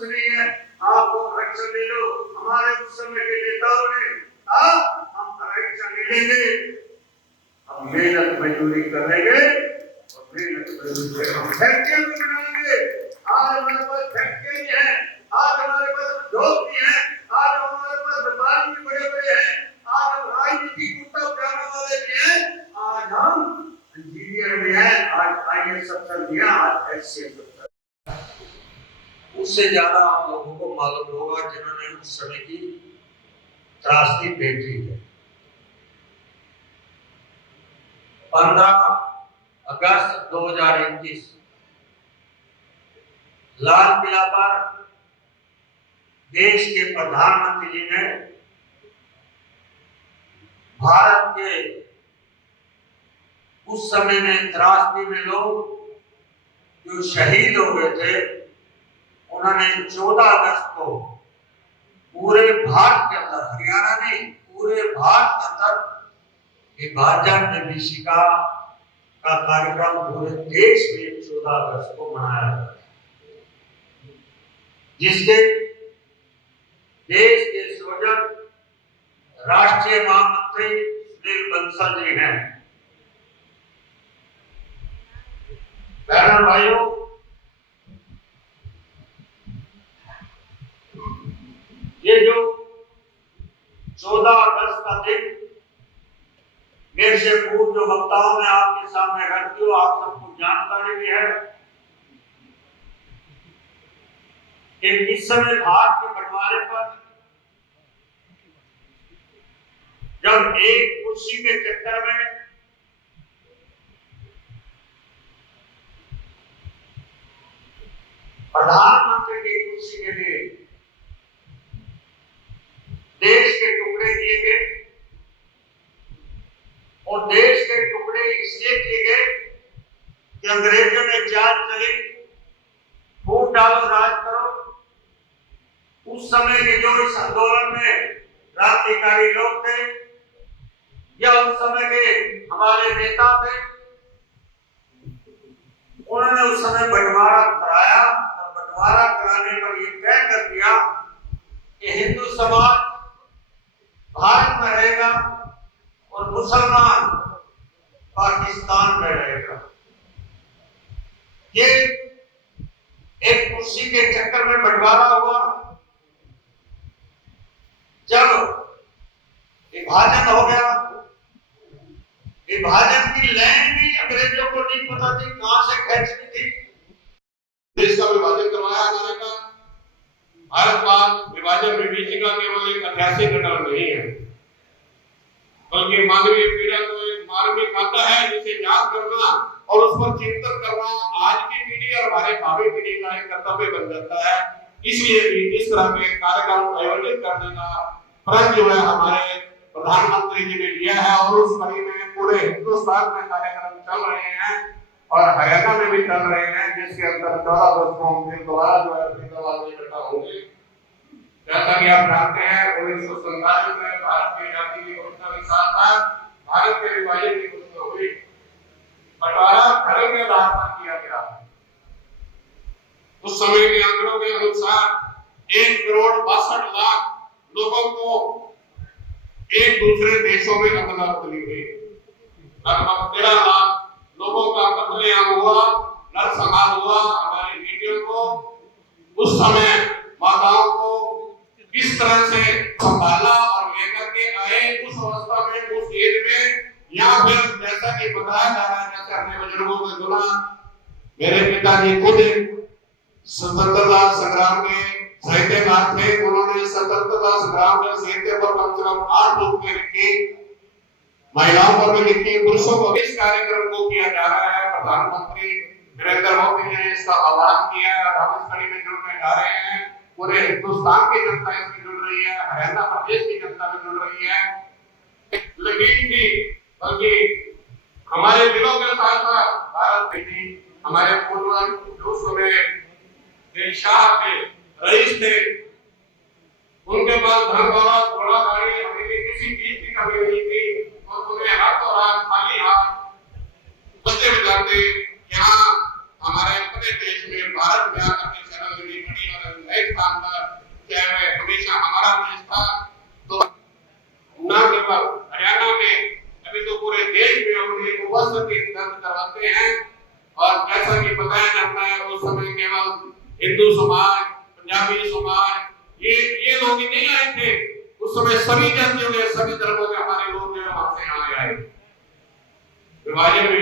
कुछ नहीं है, आप वो आरक्षण ले लो। हमारे उस समय के नेताओं ने हम आरक्षण ले लेंगे, हम मेहनत मजदूरी करेंगे और मेहनत मजदूरी से हम फैक्ट्रियां भी बनाएंगे। आज हमारे पास फैक्ट्रियां भी हैं, आज हमारे पास उद्योग भी हैं, आज हमारे पास व्यापारी भी बड़े बड़े हैं, आज हम राजनीतिक कुत्ता उठाने वाले भी हैं, आज हम इंजीनियर भी हैं, आज IAS अफसर भी हैं, आज SCS अफसर। उससे ज्यादा आप लोगों को मालूम होगा जिन्होंने उस समय की त्रासदी देखी है। 15 अगस्त 2021 लाल किला पर देश के प्रधानमंत्री जी ने भारत के उस समय में त्रासदी में लोग जो शहीद हो गए थे, उन्होंने 14 अगस्त को पूरे भारत के अंदर, हरियाणा नहीं पूरे भारत के अंदर विभाजन विभीषिका का कार्यक्रम पूरे देश में 14 अगस्त को मनाया गया, जिसके देश के सृजन राष्ट्रीय महामंत्री सुनील बंसल जी हैं। बहनों भाइयों, ये जो 14 अगस्त का दिन मेरे से पूर्व जो वक्ताओं ने आपके सामने रख दी, आप सबको जानकारी भी है कि इस समय भारत के बंटवारे पर जब एक कुर्सी के चक्कर में प्रधानमंत्री की कुर्सी के लिए देश के टुकड़े किए गए, और देश के टुकड़े इसलिए किए गए कि अंग्रेजों ने चाल चली फूट डालो राज करो। उस समय के जो इस आंदोलन में क्रांतिकारी लोग थे या उस समय के हमारे नेता थे, उन्होंने उस समय बंटवारा कराया, और बंटवारा कराने पर यह तय कर दिया कि हिंदू समाज भारत में रहेगा और मुसलमान पाकिस्तान में रहेगा। ये एक कुर्सी के चक्कर में बंटवारा हुआ। जब विभाजन हो गया, विभाजन की लैंड भी अंग्रेजों को नहीं पता थी कहां से खींचनी थी। देश का विभाजन करवाया जाने का भारत का विभाजन विभीषिका केवल एक ऐतिहासिक घटना नहीं है, बल्कि मानवीय पीड़ा को एक मानवीय खाता है जिसे याद करना और उस पर चिंतन करना आज की पीढ़ी और हमारे भावी पीढ़ी का एक कर्तव्य बन जाता है। इसलिए भी इस तरह के कार्यक्रम आयोजित करने का प्रण जो है हमारे प्रधानमंत्री जी ने लिया है, और उस कड़ी में पूरे हिंदुस्तान में कार्यक्रम चल रहे हैं और हरियाणा में भी चल रहे हैं, जिसके अंदर 14 अगस्त को हम फिर दोबारा जो है फरीदाबाद में इकट्ठा होंगे। जैसा कि आप जानते हैं 1947 में भारत की आजादी की घोषणा के साथ साथ भारत के विभाजन की घोषणा हुई। बंटवारा धर्म के आधार पर किया गया। उस समय के आंकड़ों के अनुसार 1,62,00,000 लोगों को एक दूसरे देशों में अदला बदली हुई। लगभग 13 लाख लोगों का कत्लेआम हुआ, नरसंहार हुआ। हमारी बेटियों को उस समय माताओं को किस तरह से संभाला और लेकर के आए उस अवस्था में, उस एज में, या फिर जैसा कि बताया जा रहा है, जैसे अपने बुजुर्गों को सुना, मेरे पिताजी खुद स्वतंत्रता संग्राम के साहित्यकार थे। उन्होंने स्वतंत्रता संग्राम के साहित्य पर कम से कम 8 पुस्तकें लिखी, महिलाओं पर भी लिखी, पुरुषों को। इस कार्यक्रम को किया जा रहा है, प्रधानमंत्री नरेंद्र मोदी ने इसका आह्वान किया है और हम इस कड़ी में जुड़ने जा रहे हैं। पूरे हिंदुस्तान की जनता इसमें जुड़ रही है, हरियाणा प्रदेश की जनता भी जुड़ रही है। लेकिन भी बल्कि हमारे दिलों के साथ साथ भारत की हमारे पूर्वज जो समय शाह थे, रईस थे, उनके पास धन दौलत घोड़ा गाड़ी हमें किसी चीज की कमी नहीं थी, और उन्हें हाथों हाथ खाली हाथ बचते बचाते यहाँ हमारे अपने देश में भारत में आकर के शरण लेनी पड़ी और करते हैं। और जैसा कि बताया जाता है उस समय केवल हिंदू समाज, पंजाबी समाज ये लोग ही नहीं आए थे, उस समय सभी जातियों के, सभी धर्मों के हमारे लोग जो है वहां से आए। विभाजन